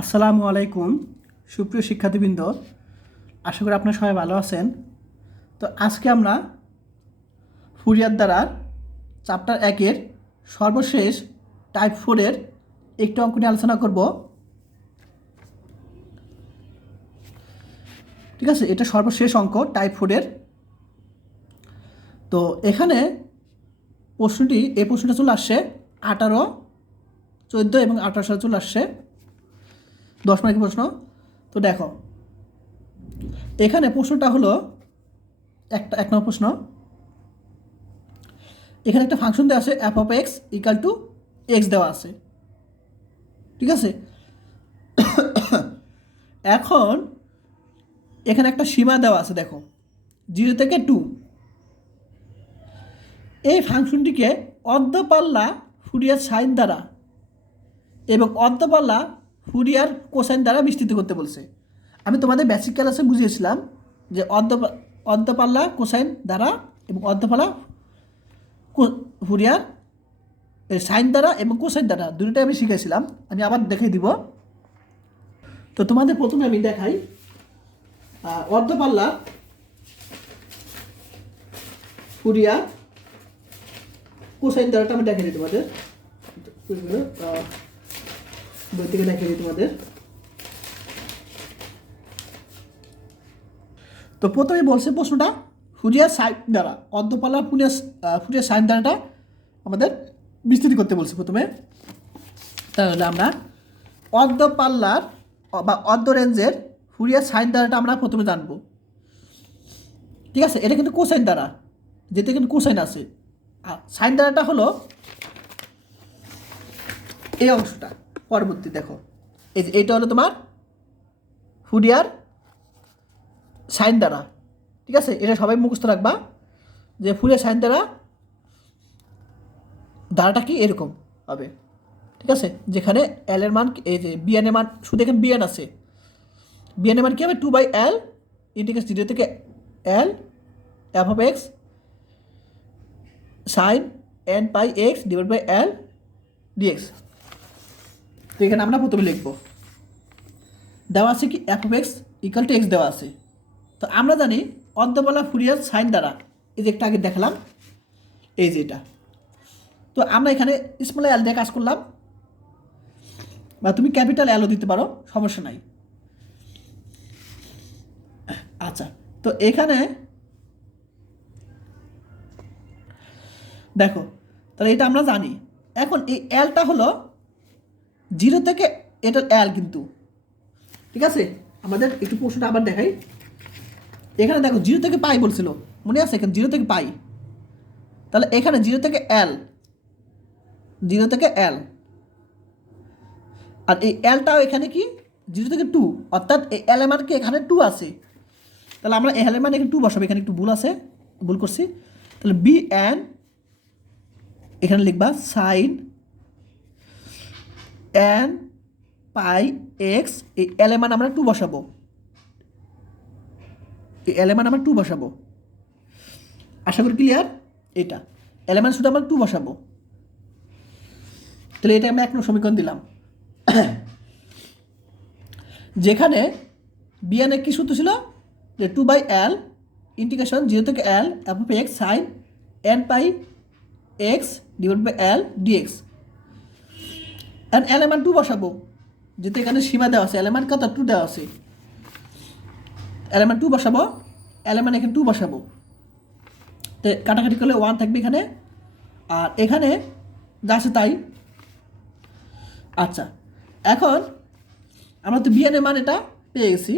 আসসালামু আলাইকুম সুপ্রিয় শিক্ষার্থীবৃন্দ, আশা করি আপনারা সবাই ভালো আছেন। তো আজকে আমরা ফুরিয়ার দ্বারা চ্যাপ্টার 1-এর সর্বশেষ টাইপ 4-এর একটি অঙ্ক নিয়ে আলোচনা করব। ঠিক আছে, এটা সর্বশেষ অঙ্ক টাইপ 4-এর। তো এখানে এই প্রশ্নটা চলে আসছে 18, 14 এবং 18 সালে চলে আসছে 10 মার্কের প্রশ্ন। তো দেখো, এখানে প্রশ্নটা হলো এক নম্বর প্রশ্ন। এখানে একটা ফাংশন দেওয়া আছে F of X equal to X দেওয়া আছে। ঠিক আছে, এখন এখানে একটা সীমা দেওয়া আছে, দেখো 0 থেকে 2। এই ফাংশনটিকে অর্ধপাল্লা ফুরিয়ার সাইন দ্বারা এবং অর্ধপাল্লা ফুরিয়ার কোসাইন দ্বারা বিস্তৃত করতে বলছে। আমি তোমাদের বেসিক ক্লাসে বুঝিয়েছিলাম যে অর্ধপাল্লা কোসাইন দ্বারা এবং অর্ধপাল্লা ফুরিয়ার সাইন দ্বারা এবং কোসাইন দ্বারা দুটোটাই আমি শিখেছিলাম। আমি আবার দেখিয়ে দিব। তো তোমাদের প্রথমে আমি দেখাই অর্ধপাল্লা ফুরিয়ার কোসাইন দ্বারাটা আমি দেখিয়ে দিই তোমাদের, বই থেকে দেখিয়ে দিই তোমাদের। তো প্রথমে বলছে প্রশ্নটা ফুরিয়ার সাইন দ্বারা অর্ধপাল্লা ফুরিয়ার সাইন দ্বারাটা আমাদের বিস্তৃতি করতে বলছে প্রথমে। তাহলে আমরা অর্ধপাল্লার বা অর্ধ রেঞ্জের ফুরিয়ার সাইন দ্বারাটা আমরা প্রথমে জানবো। ঠিক আছে, এটা কিন্তু কোসাইন দ্বারা, যেতে কিন্তু কোসাইন আছে। আর সাইন দ্বারাটা হলো এই অংশটা। পরবর্তী দেখো, এইটা হলো তোমার ফুরিয়ার সাইন দ্বারা। ঠিক আছে, এটা সবাই মুখস্থ রাখবা যে ফুরিয়ার সাইন দ্বারাটা কি এরকম হবে। ঠিক আছে, যেখানে এল এর মান, এই যে বিএন এর মান, শুধু এখানে বিএন আছে, বিএন এর মান কী হবে 2/L ইন্টিগ্রেশন 0 থেকে L F of x sine N pi x divide by L DX. তো এখানে আমরা প্রথমে লিখব, দেওয়া আছে কি F of X equal to X দেওয়া আছে। তো আমরা জানি অর্ধপাল্লা ফুরিয়ার সাইন দ্বারা, এই যে একটা আগে দেখালাম, এই যে এটা। তো আমরা এখানে স্মল এল দিয়ে কাজ করলাম, বা তুমি ক্যাপিটাল এলও দিতে পারো, সমস্যা নাই। আচ্ছা, তো এখানে দেখো, তাহলে এটা আমরা জানি। এখন এই এলটা হলো 0 থেকে, এটা এল কিন্তু। ঠিক আছে, আমাদের একটু প্রশ্নটা আবার দেখাই। এখানে দেখো 0 থেকে পাই বলছিল, মনে আছে? এখানে 0 থেকে পাই, তাহলে এখানে 0 থেকে এল, 0 থেকে এল, আর এই এলটাও এখানে কি 0 থেকে 2, অর্থাৎ এই এল এর মান কি এখানে 2 আছে। তাহলে আমরা এল এর মান এখানে 2 বসাবো। এখানে একটু ভুল আছে, ভুল করছি। তাহলে বি এন এখানে লিখবা সাইন এন পাই এক্স, এই এল এর মান আমরা 2 বসাবো, এই এল এর মান আমরা 2 বসাবো। আশা করি ক্লিয়ার। এটা এল এর মান শুধু আমরা 2 বসাবো। তাহলে এটা আমরা 1 নম্বর সমীকরণ দিলাম। যেখানে বিএন এর কি সূত্র ছিল যে 2/L ইন্টিগ্রেশন 0 থেকে L F of x sine N pi x divide by L dx. And L এর মান 2 বসাবো, যেহেতু এখানে সীমা দেওয়া আছে, এল এর মান কত 2 দেওয়া আছে, এল এর মান 2 বসাবো, এল এর মান এখানে 2 বসাবো। তো কাটাকাটি করলে 1 থাকবে এখানে, আর এখানে যা আছে তাই। আচ্ছা, এখন আমরা তো বিএন এর মান এটা পেয়ে গেছি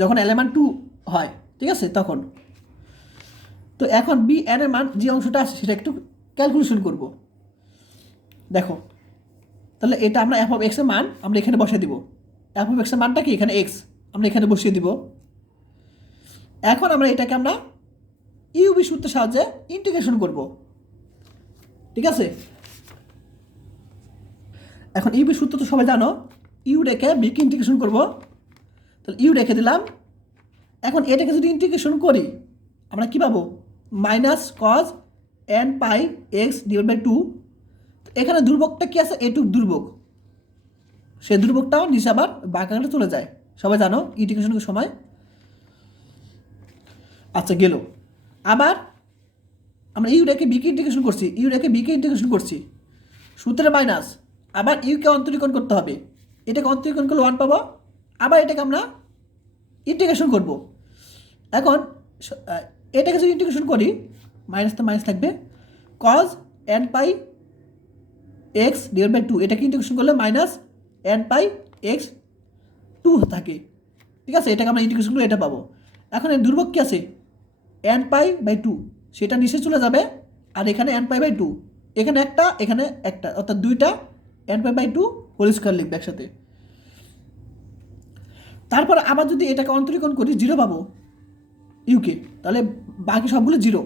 যখন এল এর মান 2 হয়। ঠিক আছে, তখন তো এখন বিএন এর মান যে অংশটা আছে সেটা একটু ক্যালকুলেশন করব। দেখো, তাহলে এটা আমরা এফ অফ এক্স এর মান আমরা এখানে বসিয়ে দিব। এফ অফ এক্স এর মানটা কি এখানে এক্স, আমরা এখানে বসিয়ে দিব। এখন আমরা এটাকে আমরা ইউবি সূত্রের সাহায্যে ইন্টিগ্রেশন করব। ঠিক আছে, এখন ইউবি সূত্র তো সবাই জানো, ইউ রেখে বিকে ইন্টিগ্রেশন করব। তাহলে ইউ রেখে দিলাম। এখন এটাকে যদি ইন্টিগ্রেশন করি আমরা কী পাবো, minus cos N pi x divide by 2। এখানে দুর্ভোগটা কী আছে, এটুক দুর্ভোগ। সে ধ্রুবকটাও নিচে আবার বাঁকাঘাটে চলে যায়, সবাই জানো ইন্টিগ্রেশনের সময়। আচ্ছা গেল। আবার আমরা ইউটাকে বিকে ইন্টিগ্রেশন করছি, ইউটাকে বিকে ইন্টিগ্রেশন করছি, সূত্রে মাইনাস, আবার ইউকে অন্তরীকরণ করতে হবে, এটাকে অন্তরীকরণ করলে 1 পাবো, আবার এটাকে আমরা ইন্টিগ্রেশন করব। এখন এটাকে যদি ইন্টিগ্রেশন করি মাইনাস তো মাইনাস থাকবে, cos N pi x divide by 2, এটাকে ইন্টিগ্রেশন করলে মাইনাস এন পাই এক্স 2 থাকে, ঠিক আছে, এটাকে আমরা ইন্টিগ্রেশন করলে এটা পাবো। এখন এর ধ্রুবক কী আছে এন পাই বাই 2, সেটা নিচে চলে যাবে, আর এখানে এন পাই বাই 2, এখানে একটা অর্থাৎ দুইটা N pi by 2 whole square লিখবে একসাথে। তারপর আবার যদি এটাকে অন্তরীকরণ করি 0 পাবো ইউকে, তাহলে বাকি সবগুলো 0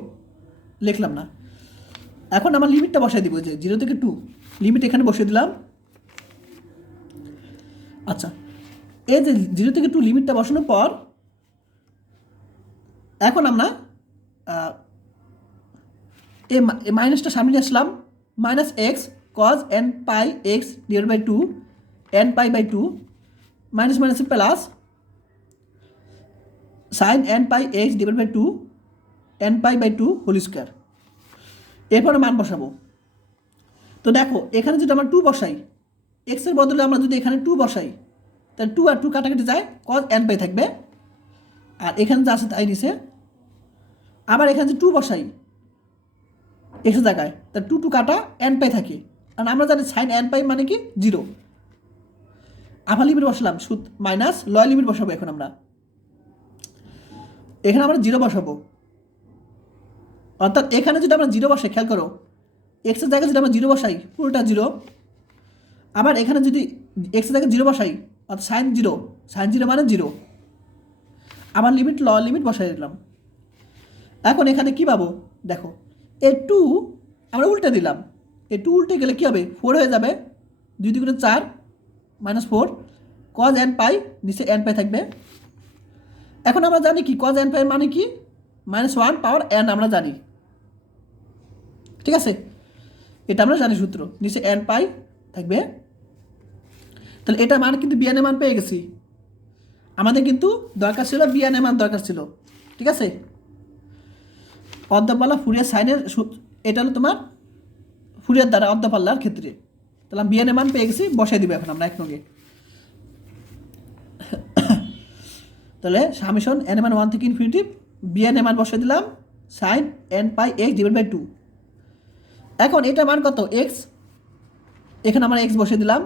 লিখলাম না। এখন আমার লিমিটটা বসাই দিব, যে 0 থেকে 2 লিমিট এখানে বসিয়ে দিলাম। আচ্ছা, এই যে 0 থেকে 2 লিমিটটা বসানোর পর এখন আমরা এই মাইনাসটা সামনে নিয়ে আসলাম, minus x cos N pi x divide by 2 n pi by 2 minus মাইনাসে plus sine N pi x divide by 2 n pi by 2 whole square. এরপরে মান বসাবো। তো দেখো এখানে যদি আমরা 2 বসাই, এক্সের বদলে আমরা যদি এখানে 2 বসাই, তাহলে 2 আর 2 কাটাকাটি যায়, কজ এন পাই থাকবে, আর এখানে যা আছে তাই নিচে। আবার এখানে যে 2 বসাই এক্সের জায়গায়, তাহলে 2 কাটা এন পাই থাকে, কারণ আমরা জানি সাইন এন পাই মানে কি 0। আবার লিমিট বসালাম, মাইনাস লয় লিমিট বসাবো। এখন আমরা এখানে আমরা 0 বসাবো, অর্থাৎ এখানে যদি আমরা 0 বসাই, খেয়াল করো এক্সের জায়গায় যদি আমরা 0 বসাই পুরোটা 0, আবার এখানে যদি এক্সের জায়গায় 0 বসাই অর্থাৎ সাইন 0 মানে 0, আবার লিমিট বসাই দিলাম। এখন এখানে কি পাবো দেখো, এই 2 আমরা উল্টে দিলাম, এই 2 উল্টে গেলে কী হবে 4 হয়ে যাবে, 2 2 4 মাইনাস 4 কজ এন পাই, নিচে এন পাই থাকবে। এখন আমরা জানি কি কজ এন পাই মানে কি -1 পাওয়ার এন আমরা জানি, ঠিক আছে, এটা আমরা জানি সূত্র, নিচে এন পাই থাকবে। তাহলে এটা মান কিন্তু বিএন এর মান পেয়ে গেছি, আমাদের কিন্তু দরকার ছিল বিএন এর মান দরকার ছিল, ঠিক আছে। অর্ধপাল্লা ফুরিয়ার সাইনের এটা হলো তোমার ফুরিয়ার দ্বারা অর্ধপাল্লার ক্ষেত্রে। তাহলে বিএন এর মান পেয়ে গেছি, বসাই দিব এখন আমরা এক নঙ্গে। তাহলে সামেশন এন এর মান 1 থেকে ইনফিনিটি, বিএন এর মান বসাই দিলাম sine N pi x divide by 2। এখন এটা মান কত এক্স, এখানে আমরা এক্স বসিয়ে দিলাম,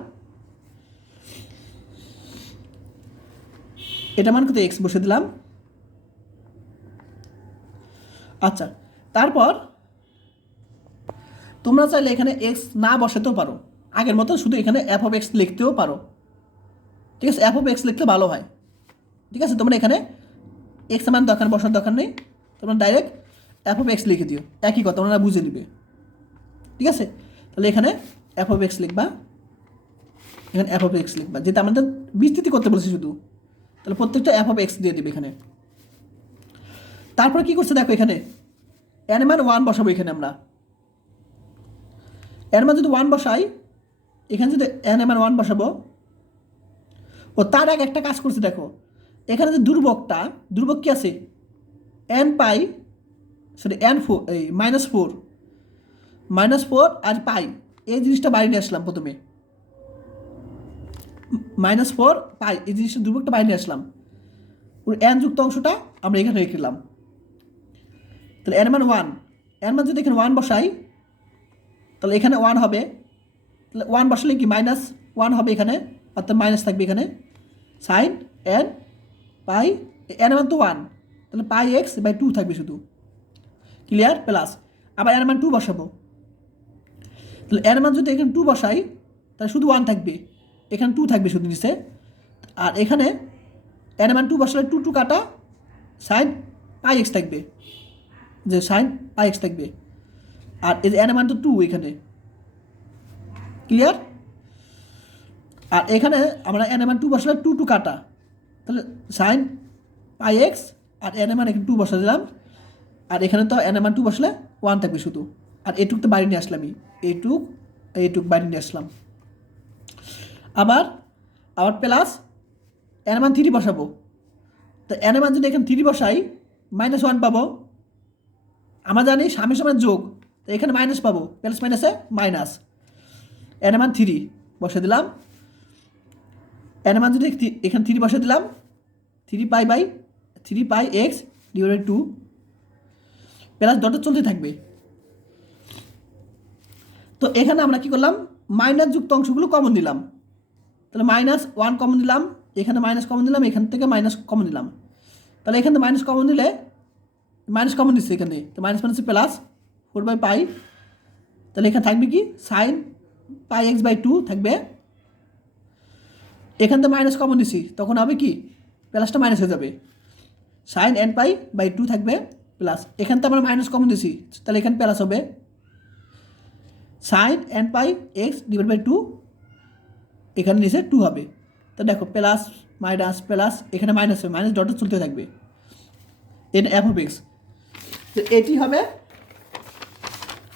এটা মান কত এক্স বসিয়ে দিলাম। আচ্ছা, তারপর তোমরা চাইলে এখানে এক্স না বসাতেও পারো, আগের মতো শুধু এখানে এফ অফ এক্স লিখতেও পারো, ঠিক আছে, এফ অফ এক্স লিখলে ভালো হয়, ঠিক আছে। তোমরা এখানে এক্স মান বসার দরকার নেই, তোমরা ডাইরেক্ট এফ অফ এক্স লিখে দিও, একই কথা ওনারা বুঝে নিবে, ঠিক আছে। তাহলে এখানে এফ অফ এক্স লিখবা, এখানে এফ অফ এক্স লিখবা, যেটা আমাদের বিস্তৃতি করতে বলছি শুধু, তাহলে প্রত্যেকটা এফ অফ এক্স দিয়ে দিবে এখানে। তারপরে কি করছে দেখো, এখানে এন মান 1 বসাবো, এখানে আমরা এন মান যদি 1 বসাই, এখানে যদি এন মান 1 বসাবো, ও তার আগে একটা কাজ করছে দেখো, এখানে যে ধ্রুবক কি আছে এন পাই, সরি এন 4 এই -4 আর পাই, এই জিনিসটা বাইরে নিয়ে আসলাম প্রথমে, -4 পাই এই জিনিসটা ধ্রুবকটা বাইরে নিয়ে আসলাম, ওর এন যুক্ত অংশটা আমরা এখানে রেখেলাম। তাহলে এন মান 1, এন মান যদি এখানে 1 বসাই, তাহলে এখানে 1 হবে, তাহলে 1 বসালে কি -1 হবে এখানে, অর্থাৎ মাইনাস থাকবে এখানে, সাইন এন পাই এন মান তো 1, তাহলে পাই এক্স বাই 2 থাকবে শুধু, ক্লিয়ার, প্লাস আবার এন মান 2 বসাবো, তাহলে এন মান যদি এখানে 2 বসাই তাহলে শুধু 1 থাকবে, এখানে 2 থাকবে শুধু নিচে, আর এখানে এন মান 2 বসালে 2 কাটা সাইন পাই এক্স থাকবে, যে সাইন পাই এক্স থাকবে, আর এই যে এন মান তো 2 এখানে, ক্লিয়ার। আর এখানে আমরা এন মান 2 বসালে 2 কাটা, তাহলে সাইন পাই এক্স, আর এন মান এখানে 2 বসা দিলাম, আর এখানে তো এন মান 2 বসলে 1 থাকবে শুধু, আর এটুক তো বাইরে নিয়ে আসলাম, এইটুক বাইরে নিয়ে আসলাম। আবার আবার প্লাস এন মান 3 বসাবো। তো এন মান যদি এখানে 3 বসাই -1 পাবো। আমরা জানি সামনে সামনে যোগ, তো এখানে মাইনাস পাবো, প্লাস মাইনাসে মাইনাস। এন মান 3 বসে দিলাম। এন মান যদি এখানে 3 বসে দিলাম, 3 পাই এক্স ডিভাইডেড 2 প্লাস ডটে চলতে থাকবে। তো এখানে আমরা কি করলাম, মাইনাস যুক্ত অংশগুলো কমন দিলাম। তাহলে -1 কমন দিলাম, এখানে মাইনাস কমন দিলাম, এখান থেকে মাইনাস কমন দিলাম। তাহলে এখান থেকে মাইনাস কমন দিলে মাইনাস কমন দিচ্ছে এখান থেকে, তো মাইনাস মাইনাসে প্লাস 4/পাই। তাহলে এখানে থাকবে কি সাইন পাই এক্স বাই 2 থাকবে। এখান থেকে মাইনাস কমন দিছি, তখন হবে কি প্লাসটা মাইনাস হয়ে যাবে, সাইন এন পাই বাই 2 থাকবে প্লাস। এখান থেকে আমরা মাইনাস কমন দিছি, তাহলে এখানে প্লাস হবে sine N pi x divide by 2, এখানে নিচে 2 হবে। তো দেখো প্লাস মাইনাস প্লাস, এখানে মাইনাস হবে, মাইনাস ডটে চলতে থাকবে। এটা এফ অফ এক্স। তো এটি হবে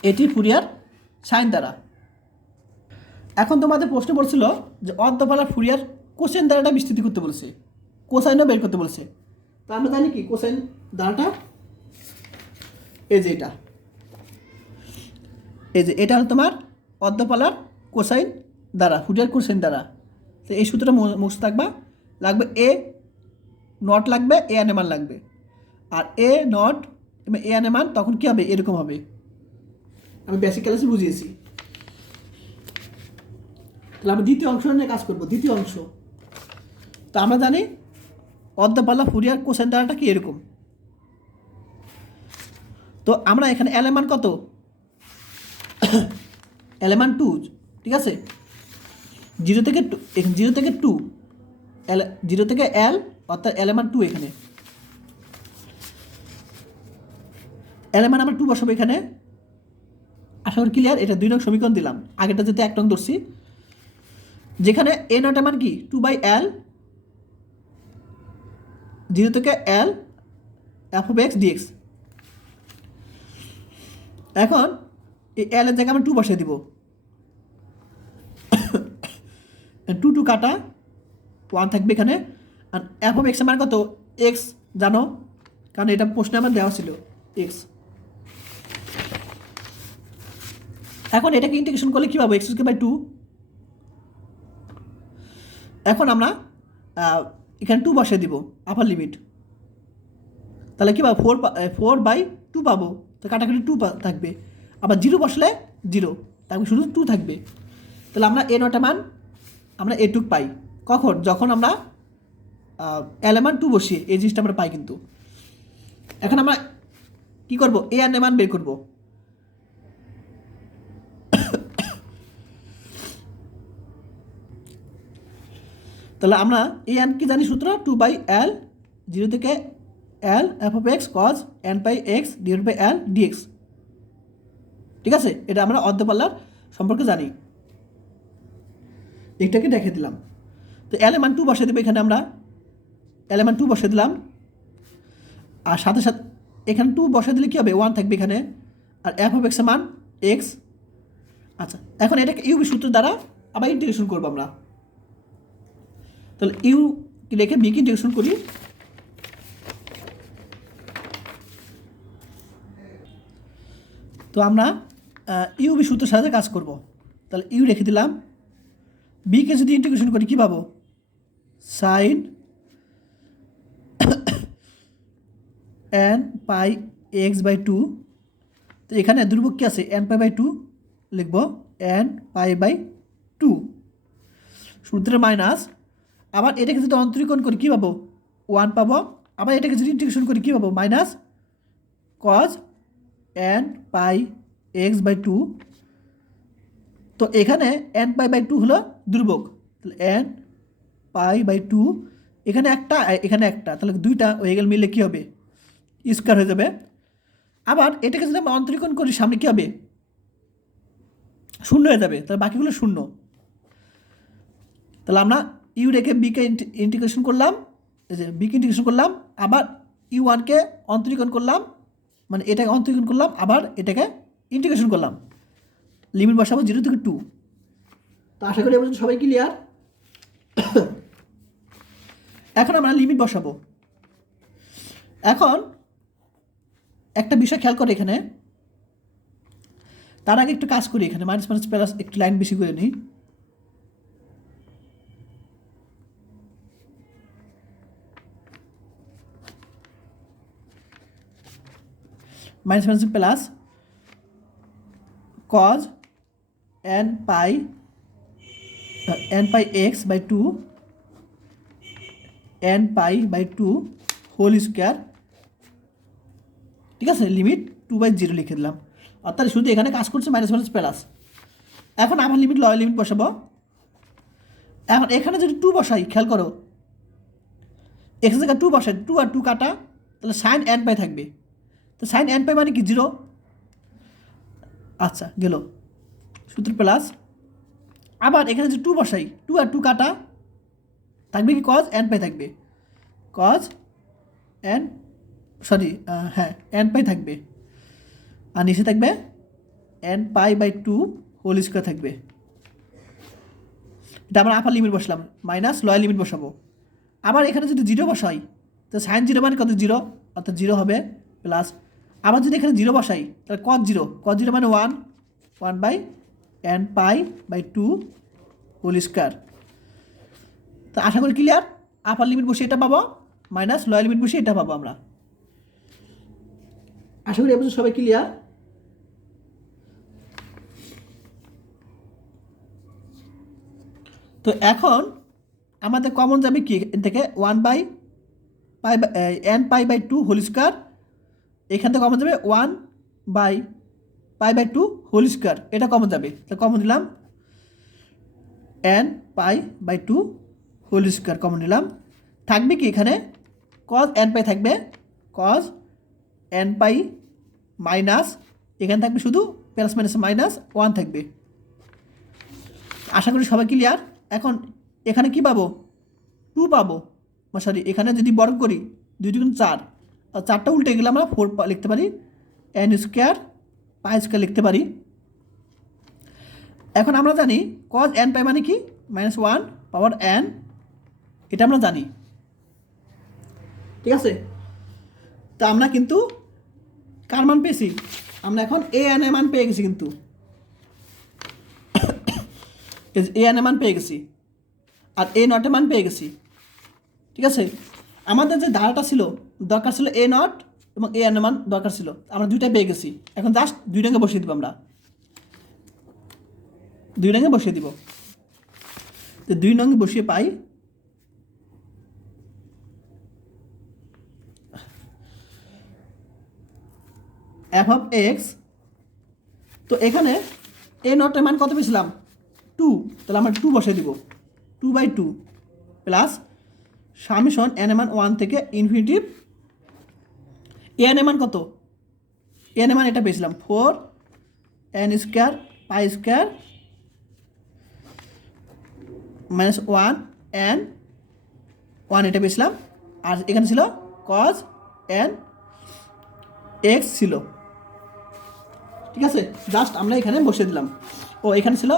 এটি ফুরিয়ার সাইন দ্বারা। এখন তোমাদের প্রশ্ন বলছিল যে অর্ধফলার ফুরিয়ার কোসাইন দ্বারাটা বিস্তৃতি করতে বলছে, কোসাইনও বের করতে বলছে। তো আমরা জানি কি কোসাইন দ্বারাটা, এই যে এটা হলো তোমার অর্ধফলার কোসাইন দ্বারা, ফুরিয়ার কোসাইন দ্বারা। তো এই সূত্রটা মুখস্থ লাগবে এ নট লাগবে, এ এন মান লাগবে। আর এ নট এবং এ এন মান তখন কী হবে, এরকম হবে। আমি বেসিক ক্লাসে বুঝিয়েছি। তাহলে আমি দ্বিতীয় অংশ নিয়ে কাজ করবো। দ্বিতীয় অংশ, তো আমরা জানি অর্ধফলা ফুরিয়ার কোসাইন দ্বারাটা কি এরকম। তো আমরা এখানে এল এর মান কত, এল এর মান 2, ঠিক আছে। 0 থেকে 2, 0 থেকে 2 এল, 0 থেকে এল অর্থাৎ এল এর মান 2। এখানে এল এর মান আমরা 2 বসাবো এখানে। আশা করি ক্লিয়ার। এটা 2 নং সমীকরণ দিলাম, আগেটা যেতে 1 নং ধরছি। যেখানে এ নটের মান কি 2/L, 0 থেকে L F of x dx. এখন এই এল এর জায়গায় আমরা 2 বসিয়ে দিব, 2 কাটা 1 থাকবে এখানে। আর এফ অফ এক্স এর মান কত, এক্স জানো, কারণ এটা প্রশ্নে আমার দেওয়া ছিল এক্স। এখন এটাকে ইন্টিগ্রেশন করলে কী পাবো, x²/2। এখন আমরা এখানে 2 বসিয়ে দিব আপার লিমিট, তাহলে কী পাবো 4/2 পাবো। তো কাটাকাটি 2 থাকবে, আবার 0 বসলে 0 থাকবে, শুধু 2 থাকবে। তাহলে আমরা এ নটের মান আমরা এটুক পাই কখন, যখন আমরা এল এর মান 2 বসিয়ে এই জিনিসটা আমরা পাই। কিন্তু এখন আমরা কী করবো, এ এন এর মান বের করবো। তাহলে আমরা এ এন কি জানি সূত্র, 2/L, 0 থেকে L F of x cos N pi x divide by L dx, ঠিক আছে। এটা আমরা অর্ধপাল্লার সম্পর্কে জানি, এটাকে দেখে দিলাম। তো এল এর মান 2 বসিয়ে দেবো এখানে, আমরা এল এর মান 2 বসিয়ে দিলাম। আর সাথে সাথে এখানে 2 বসিয়ে দিলে কী হবে, 1 থাকবে এখানে। আর এফ অফ এক্সের মান এক্স। আচ্ছা, এখন এটাকে ইউবি সূত্র দ্বারা আবার ইন্টিগ্রেশন করবো আমরা। তাহলে ইউ রেখে বিকে ইন্টিগ্রেশন করি। তো আমরা ইউবি সূত্রের সাথে কাজ করব। তাহলে ইউ রেখে দিলাম, বিকে যদি ইন্টিগ্রেশন করি কী পাবো, sine N pi x by 2। তো এখানে ধ্রুবক কী আছে, এন পাই বাই 2 লিখব, এন পাই বাই 2 সূত্রের মাইনাস। আবার এটাকে যদি অন্তরীকরণ করি কী পাবো, 1 পাবো। আবার এটাকে যদি ইন্টিগ্রেশন করি কী পাবো, minus cos N pi x by 2। তো এখানে এন পাই বাই 2 হলো ধ্রুবক, তাহলে এন পাই বাই 2 এখানে একটা এখানে একটা, তাহলে 2টা হয়ে গেলে মিলে কী হবে, স্কোয়ার হয়ে যাবে। আবার এটাকে যদি আমরা অন্তরীকরণ করি সামনে কী হবে, 0 হয়ে যাবে, তাহলে বাকিগুলো 0। তাহলে আমরা ইউ রেখে বিকে ইন্টিগ্রেশন করলাম, বিকে ইন্টিগ্রেশন করলাম, আবার ইউ ওয়ানকে অন্তরীকরণ করলাম, মানে এটাকে অন্তরীকরণ করলাম, আবার এটাকে ইন্টিগ্রেশন করলাম, লিমিট বসাবো 0 থেকে 2। তো আশা করি সবাই ক্লিয়ার। এখন আমরা লিমিট বসাবো। এখন একটা বিষয় খেয়াল করে এখানে, তার আগে একটু কাজ করি, এখানে মাইনাস মাইনাস প্লাস একটু লাইন বেশি করে নিই। Minus minus plus cos n pi x by 2 n pi by 2 whole square, ঠিক আছে, লিমিট 2/0 লিখে দিলাম। অর্থাৎ শুধু এখানে কাজ করছে মাইনাস মাইনাস প্লাস। এখন আমার লিমিট লয় লিমিট বসাবো। এখন এখানে যদি 2 বসাই, খেয়াল করো, এক্স জায়গায় 2 বসাই, 2 আর 2 কাটা, তাহলে সাইন n পাই থাকবে। তো সাইন n পাই মানে কি 0। আচ্ছা গেল সূত্র প্লাস। আবার এখানে যে 2 বসাই, 2 আর 2 কাটা, থাকবে কি cos n পাই থাকবে, cos n n পাই থাকবে। আর নিচে থাকবে n pi by 2 whole square থাকবে। এটা আমরা আপার লিমিট বসলাম, মাইনাস লয়ার লিমিট বসাবো। আবার এখানে যদি 0 বসাই, তো সাইন 0 মানে কত 0, অর্থাৎ 0 হবে প্লাস। আবার যদি এখানে 0 বসাই, তাহলে cos 0 মানে 1 by n pi by 2 whole square. তো আশা করি ক্লিয়ার। আপার লিমিট বসে এটা পাবো, মাইনাস লয়ার লিমিট বসে এটা পাবো আমরা। আশা করি এবছর সবাই ক্লিয়ার। তো এখন আমাদের কমন যাবে কি এখান থেকে 1 by pi n pi by 2 whole square. এখান থেকে কমন যাবে 1 by pi by 2 whole square, এটা কমন যাবে। তো কমন দিলাম n pi by 2 whole square common নিলাম। থাকবে কি এখানে cos n পাই থাকবে, cos n পাই মাইনাস, এখানে থাকবে শুধু প্লাস মাইনাস মাইনাস 1 থাকবে। আশা করি সবাই ক্লিয়ার। এখন এখানে কি পাবো, 2 পাবো, সরি এখানে যদি বর্গ করি 2 2 4, আর 4টা উল্টে গেলে আমরা 4 লিখতে পারি, n স্কোয়ার পাই স্কোয়ার লিখতে পারি। এখন আমরা জানি cos n পাই মানে কি -1 পাওয়ার n, এটা আমরা জানি, ঠিক আছে। তা আমরা কিন্তু কার মান পেয়েছি, আমরা এখন a n এর মান পেয়ে গেছি, কিন্তু a n এর মান পেয়ে গেছি আর a নট এর মান পেয়ে গেছি, ঠিক আছে। আমাদের যে ধারাটা ছিল, দরকার ছিল a নট এবং a n এর মান দরকার ছিল, আমরা দুইটাই পেয়ে গেছি। এখন জাস্ট 2 রঙে বসিয়ে দিব, আমরা 2 রঙে বসিয়ে দিব। তো 2 রঙে বসিয়ে পাই f অফ x। তো এখানে a নট এর মান কত পেয়েছিলাম 2, তাহলে আমরা 2 বসিয়ে দিব, 2/2 প্লাস সামেশন n এর মান 1 থেকে ইনফিনিটি। a n এর মান কত, a n এর মান এটা পেয়েছিলাম 4 n স্কোয়ার পাই স্কোয়ার -1 n 1, এটা পেয়েছিলাম। আর এখানে ছিল cos n x ছিল, ঠিক আছে। জাস্ট আমরা এখানে বসিয়ে দিলাম। ও এখানে ছিল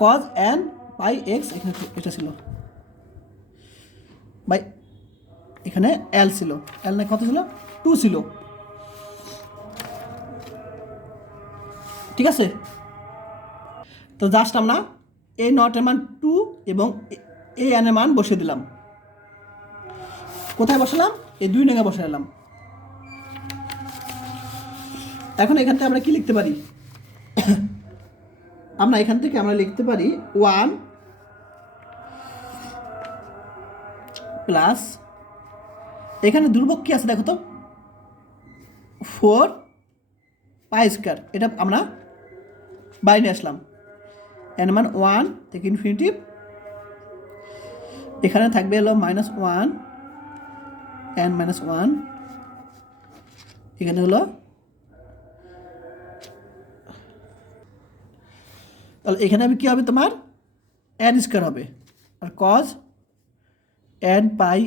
cos n পাই x, এখানে এটা ছিল বাই, এখানে l ছিল, l না কত ছিল 2 ছিল, ঠিক আছে। তো জাস্ট আমরা a নট এর মান 2 এবং a n এর মান বসিয়ে দিলাম। কোথায় বসালাম, এই 2 রঙে বসালাম। এখন এখান থেকে আমরা কি লিখতে পারি, আমরা এখান থেকে আমরা লিখতে পারি 1 প্লাস, এখানে দুর্ভোগ কি আছে দেখো তো, 4 পাই স্কোয়ার, এটা আমরা বাইরে আসলাম। n মান 1 থেকে ইনফিনিটি, এখানে থাকবে হলো -1 n -1, এখানে হলো, তাহলে এখানে কি হবে তোমার n স্কোয়ার হবে, আর cos n পাই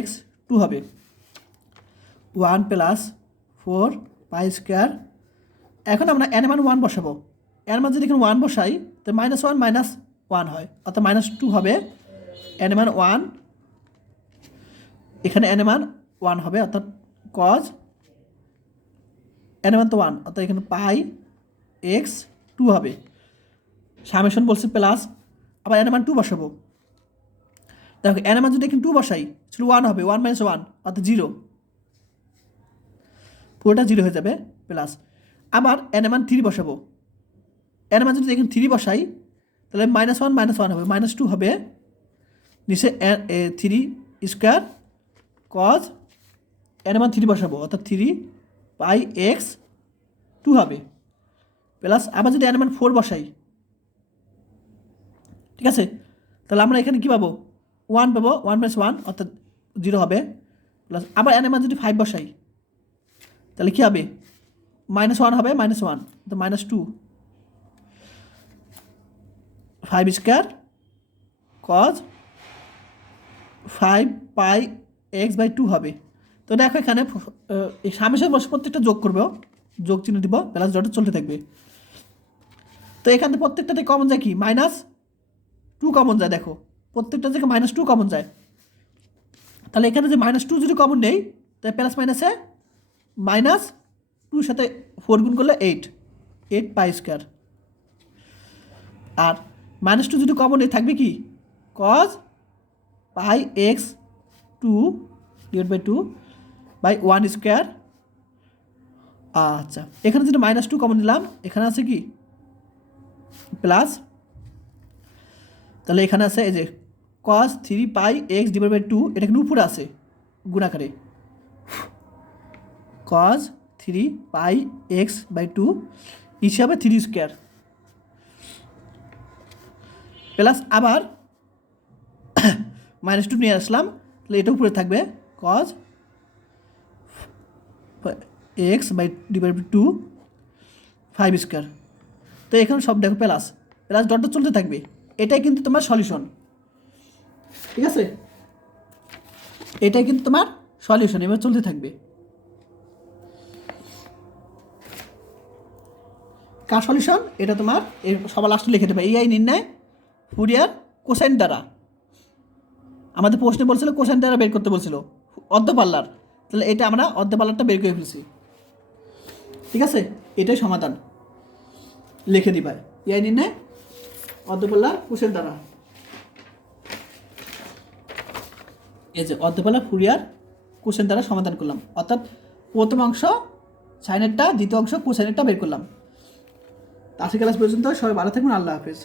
x 2 হবে, 1 প্লাস 4 পাই স্কোয়ার। এখন আমরা n এর মান 1 বসাবো, n মান যদি এখানে 1 বসাই তো -1 -1 হয়, অর্থাৎ -2 হবে। n এর মান 1 এখানে এন এর মান 1 হবে, অর্থাৎ কজ এন এর মান তো 1, অর্থাৎ এখানে পাই এক্স 2 হবে। সামেশন বলছে প্লাস, আবার এন এর মান 2 বসাবো। দেখো এন এর মান যদি এখানে 2 বসাই ছিল 1 হবে, 1 - 1 অর্থাৎ 0, পুরোটা 0 হয়ে যাবে। প্লাস আবার এন এর মান 3 বসাবো। এন এর মান যদি এখানে 3 বসাই তাহলে -1 - 1 হবে, -2 হবে। নিচে 3 স্কোয়ার কজ এন এর মান 3 বসাবো, অর্থাৎ 3 পাই এক্স 2 হবে। প্লাস আবার যদি এন এর মান 4 বসাই, ঠিক আছে, তাহলে আমরা এখানে কী পাবো, 1 পাবো, 1 - 1 অর্থাৎ 0 হবে। প্লাস আবার এন এর মান যদি 5 বসাই তাহলে কী হবে, -1 হবে, -1 তো -2 5 square cos 5 pi x by 2 হবে। তো দেখো এখানে এই সামেশন বসে প্রত্যেকটা যোগ করবো, যোগ চিহ্ন দিব, প্লাস ডট চলতে থাকবে। তো এখান থেকে প্রত্যেকটাতে কমন যায় কি, -2 কমন যায়। দেখো প্রত্যেকটা থেকে -2 কমন যায়, তাহলে এখানে যে -2 যদি কমন নেই তাহলে প্লাস মাইনাসে -2 সাথে 4 গুণ করলে 8 পাই স্কোয়ার। আর -2 যদি কমন নেই থাকবে কি, cos pi x 2 / 2 by 1 square. আচ্ছা, এখানে যদি -2 কমন নিলাম, এখানে আছে কি প্লাস, তাহলে এখানে আছে এই যে কজ 3 পাই এক্স / 2, এটা কিন্তু উপরে আছে গুণাকারে, কজ 3 পাই এক্স বাই 2 হিসাবে 3 স্কোয়ার। প্লাস আবার -2 নিয়ে আসলাম, তাহলে এটা উপরে থাকবে কজ এক্স বাই / 2 5 স্কোয়ার। তো এখানে সব দেখো প্লাস প্লাস ডট চলতে থাকবে, এটাই কিন্তু তোমার সলিউশন। ঠিক আছে, এটাই কিন্তু তোমার সলিউশন, এবার চলতে থাকবে। কার সলিউশন, এটা তোমার এই সবার লাস্টে লিখে দেবে, এই নির্ণয় ফুরিয়ার কোসাইন দ্বারা। আমাদের প্রশ্নে বলছিল কোসাইন দ্বারা বের করতে বলছিল অর্ধপাল্লার, তাহলে এটা আমরা অর্ধপাল্লারটা বের করে ফেলছি। ঠিক আছে, এটাই সমাধান, লিখে দিবা এই নির্ণয় অর্ধপাল্লার কোসাইন দ্বারা। এই যে অর্ধপাল্লার ফুরিয়ার কোসাইন দ্বারা সমাধান করলাম, অর্থাৎ প্রথম অংশ সাইনেরটা, দ্বিতীয় অংশ কোসাইনেরটা বের করলাম। আজকের ক্লাস পর্যন্ত সবাই ভালো থাকবেন, আল্লাহ হাফেজ।